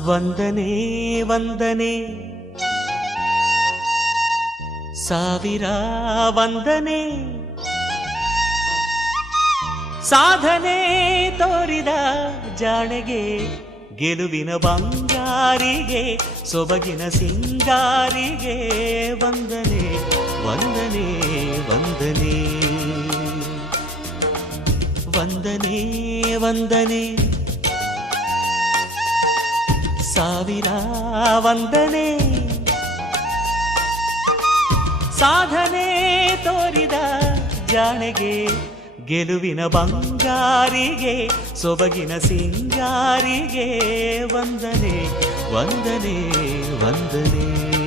ವಂದನೆ ವಂದನೆ. ಸಾವಿರ ವಂದನೆ. ಸಾಧನೆ ತೋರಿದ ಜಾಣೆಗೆ, ಗೆಲುವಿನ ಬಂಗಾರಿಗೆ, ಸೊಬಗಿನ ಸಿಂಗಾರಿಗೆ ವಂದನೆ ವಂದನೆ ವಂದನೆ. ವಂದನೆ ವಂದನೆ. ಸಾವಿರ ವಂದನೆ. ಸಾಧನೆ ತೋರಿದ ಜಾಣೆಗೆ ಗೆಲುವಿನ ಬಂಗಾರಿಗೆ ಸೊಬಗಿನ ಸಿಂಗಾರಿಗೆ ವಂದನೆ ವಂದನೆ ವಂದನೆ.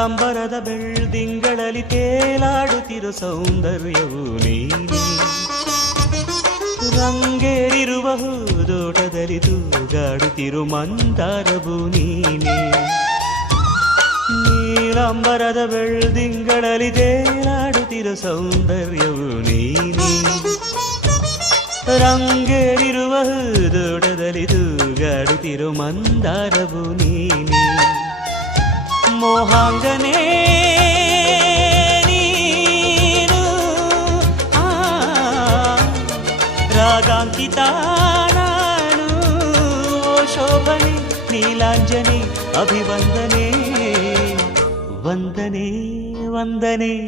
ನೀಲಾಂಬರದ ಬೆಳ್ದಿಂಗಳಲ್ಲಿ ತೇಲಾಡುತ್ತಿರೋ ಸೌಂದರ್ಯವು ನೀನೆ ರಂಗೇರಿರುವ ಹೂದೋಟದಲ್ಲಿ ತೂಗಾಡುತ್ತಿರು ಮಂದಾರವು ನೀನೆ ನೀಲಾಂಬರದ ಬೆಳ್ದಿಂಗಳಲ್ಲಿ ತೇಲಾಡುತ್ತಿರೋ ಸೌಂದರ್ಯವು ನೀನೆ ರಂಗೇರಿರುವ ಹೂದೋಟದಲ್ಲಿ ತೂಗಾಡುತ್ತಿರು ಮಂದಾರವು ನೀನೆ ಮೋಹಾಂಗನೇ ನೀನು. ರಾಗಾಂಕಿತ ನಾನು. ಶೋಭನೆ ನೀಲಾಂಜನೆ ಅಭಿವಂದನೆ ವಂದನೆ ವಂದನೆ.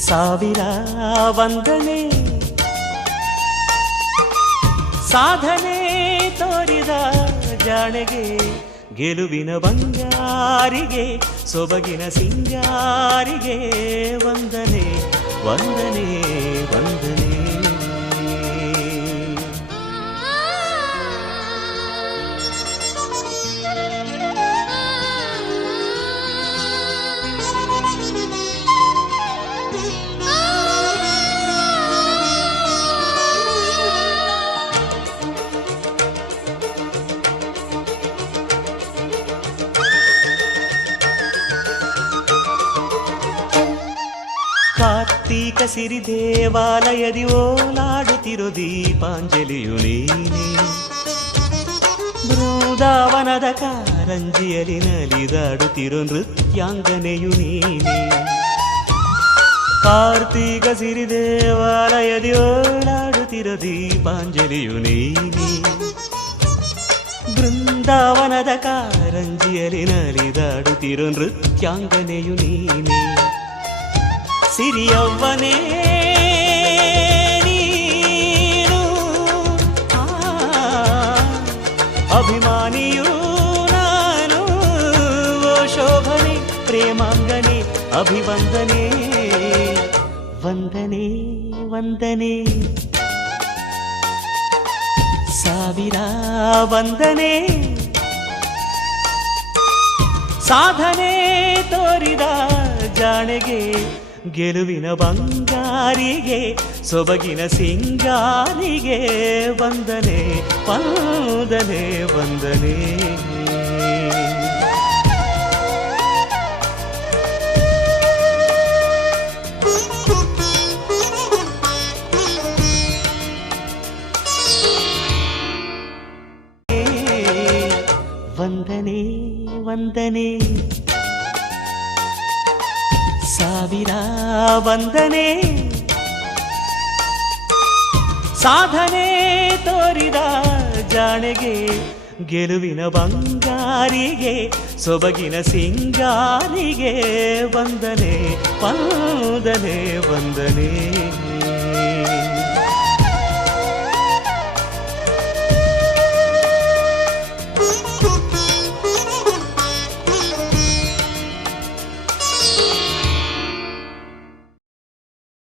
ಸಾವಿರ ವಂದನೆ. ಸಾಧನೆ ತೋರಿದ ಜಾಣೆಗೆ ಗೆಲುವಿನ ಬಂಗಾರಿಗೆ ಸೊಬಗಿನ ಸಿಂಗಾರಿಗೆ ವಂದನೆ ವಂದನೆ ವಂದನೆ. ಕಾರ್ತೀಕ ಸಿರಿ ದೇವಾಲಯದಿ ಓಲಾಡುತ್ತಿರು ದೀಪಾಂಜಲಿಯು ನೀನೆ. ಬೃಂದಾವನದ ಕಾರಂಜಿಯಲ್ಲಿ ನಲಿದಾಡುತ್ತಿರು ನೃತ್ಯಾಂಗನೆಯು ನೀನೆ. ಕಾರ್ತೀಕ ಸಿರಿ ದೇವಾಲಯದಿ ಓಲಾಡುತ್ತಿರು ದೀಪಾಂಜಲಿಯು ನೀನೆ. ಬೃಂದಾವನದ ಕಾರಂಜಿಯಲ್ಲಿ ನಲಿದಾಡುತ್ತಿರು ನೃತ್ಯಾಂಗನೆಯು ನೀನೆ. ಸಿರಿಯವ್ವನೇ ನೀನು. ಅಭಿಮಾನಿಯೂ ನಾನು. ಓ ಶೋಭನೆ, ಪ್ರೇಮಾಂಗನೆ, ಅಭಿವಂದನೆ. ವಂದನೆ ವಂದನೆ. ಸಾವಿರ ವಂದನೆ. ಸಾಧನೆ ತೋರಿದ ಜಾಣೆಗೆ. ಗೆಲುವಿನ ಬಂಗಾರಿಗೆ ಸೊಬಗಿನ ಸಿಂಗಾರಿಗೆ ವಂದನೆ ವಂದನೆ ವಂದನೆ ವಂದನೆ ವಂದನೆ ಸಾವಿರ ವಂದನೆ. ಸಾಧನೆ ತೋರಿದ ಜಾಣೆಗೆ ಗೆಲುವಿನ ಬಂಗಾರಿಗೆ ಸೊಬಗಿನ ಸಿಂಗಾರಿಗೆ ವಂದನೆ ವಂದನೆ ವಂದನೆ.